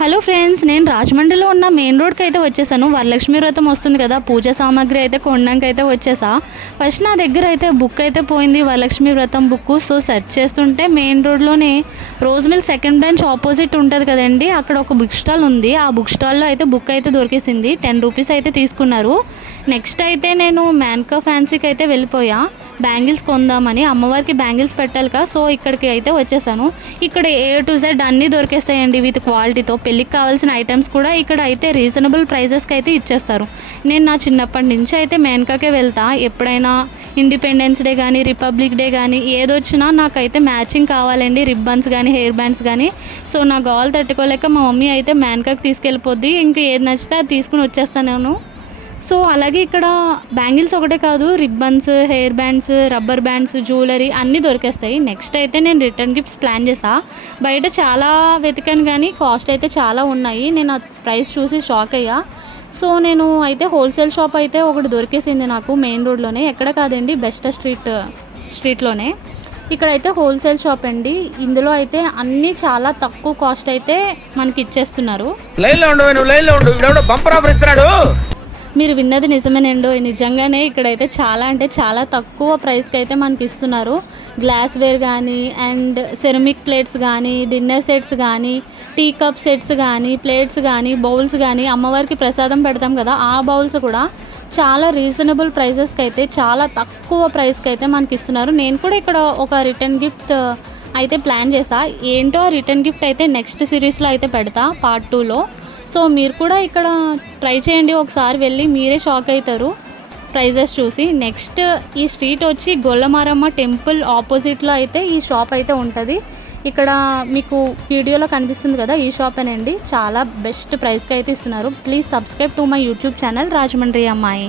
Hello friends, నేను రాజమండ్రిలో ఉన్న మెయిన్ రోడ్కి అయితే వచ్చేసాను. వరలక్ష్మి వ్రతం వస్తుంది కదా, పూజ సామాగ్రి అయితే కొనడానికి అయితే వచ్చేసా. ఫస్ట్ నా దగ్గర అయితే బుక్ అయితే పోయింది, Varalakshmi Vratam book. So search చేస్తుంటే మెయిన్ రోడ్లోనే rose mill second branch opposite ఉంటుంది కదండి, అక్కడ ఒక బుక్ స్టాల్ ఉంది. ఆ బుక్ స్టాల్లో అయితే బుక్ అయితే దొరికేసింది. 10 రూపీస్ అయితే తీసుకున్నారు. నెక్స్ట్ అయితే నేను మ్యాన్కా ఫ్యాన్సీకి అయితే వెళ్ళిపోయా బ్యాంగిల్స్ కొందామని. అమ్మవారికి బ్యాంగిల్స్ పెట్టాలి కదా, సో ఇక్కడికి అయితే వచ్చేసాను. ఇక్కడ A to Z అన్నీ దొరికేస్తాయండి విత్ క్వాలిటీతో. పెళ్ళికి కావాల్సిన ఐటమ్స్ కూడా ఇక్కడ అయితే రీజనబుల్ ప్రైజెస్కి అయితే ఇచ్చేస్తారు. నేను నా చిన్నప్పటి నుంచి అయితే మేన్కాకే వెళ్తా. ఎప్పుడైనా ఇండిపెండెన్స్ డే కానీ, రిపబ్లిక్ డే కానీ ఏదొచ్చినా నాకైతే మ్యాచింగ్ కావాలండి, రిబ్బన్స్ కానీ, హెయిర్ బ్యాండ్స్ కానీ. సో నా గోల్ తట్టుకోలేక మా మమ్మీ అయితే మేన్కాకి తీసుకెళ్ళిపోద్ది. ఇంకా ఏది నచ్చితే అది తీసుకుని వచ్చేస్తాను. సో అలాగే ఇక్కడ బ్యాంగిల్స్ ఒకటే కాదు, ribbons, hair bands, rubber bands, jewellery అన్నీ దొరికేస్తాయి. నెక్స్ట్ అయితే నేను రిటర్న్ గిఫ్ట్స్ ప్లాన్ చేసా. బయట చాలా వెతికాను కానీ కాస్ట్ అయితే చాలా ఉన్నాయి. నేను ఆ ప్రైస్ చూసి షాక్ అయ్యా. సో నేను అయితే హోల్సేల్ షాప్ అయితే ఒకటి దొరికేసింది నాకు మెయిన్ రోడ్లోనే, ఎక్కడ కాదండి, బెస్ట్ స్ట్రీట్లోనే. ఇక్కడైతే హోల్సేల్ షాప్ అండి. ఇందులో అయితే అన్నీ చాలా తక్కువ కాస్ట్ అయితే మనకి ఇచ్చేస్తున్నారు. మీరు విన్నది నిజమేనండో, నిజంగానే ఇక్కడైతే చాలా అంటే చాలా తక్కువ ప్రైస్కి అయితే మనకి ఇస్తున్నారు. గ్లాస్ వేర్ కానీ, అండ్ సెరమిక్ ప్లేట్స్ కానీ, డిన్నర్ సెట్స్ కానీ, టీ కప్ సెట్స్ కానీ, ప్లేట్స్ కానీ, బౌల్స్ కానీ, అమ్మవారికి ప్రసాదం పెడతాం కదా ఆ బౌల్స్ కూడా చాలా రీజనబుల్ ప్రైజెస్కి అయితే, చాలా తక్కువ ప్రైస్కి అయితే మనకి ఇస్తున్నారు. నేను కూడా ఇక్కడ ఒక రిటర్న్ గిఫ్ట్ అయితే ప్లాన్ చేసా. ఏంటో రిటర్న్ గిఫ్ట్ అయితే నెక్స్ట్ సిరీస్లో అయితే పెడతా, పార్ట్ 2లో. సో మీరు కూడా ఇక్కడ ట్రై చేయండి, ఒకసారి వెళ్ళి మీరే షాక్ అవుతారు ప్రైజెస్ చూసి. నెక్స్ట్ ఈ స్ట్రీట్ వచ్చి గొల్లమారమ్మ టెంపుల్ ఆపోజిట్లో అయితే ఈ షాప్ అయితే ఉంటుంది. ఇక్కడ మీకు వీడియోలో కనిపిస్తుంది కదా, ఈ షాప్ అనండి. చాలా బెస్ట్ ప్రైస్కి అయితే ఇస్తున్నారు. Please subscribe to my YouTube channel Rajahmundry అమ్మాయి.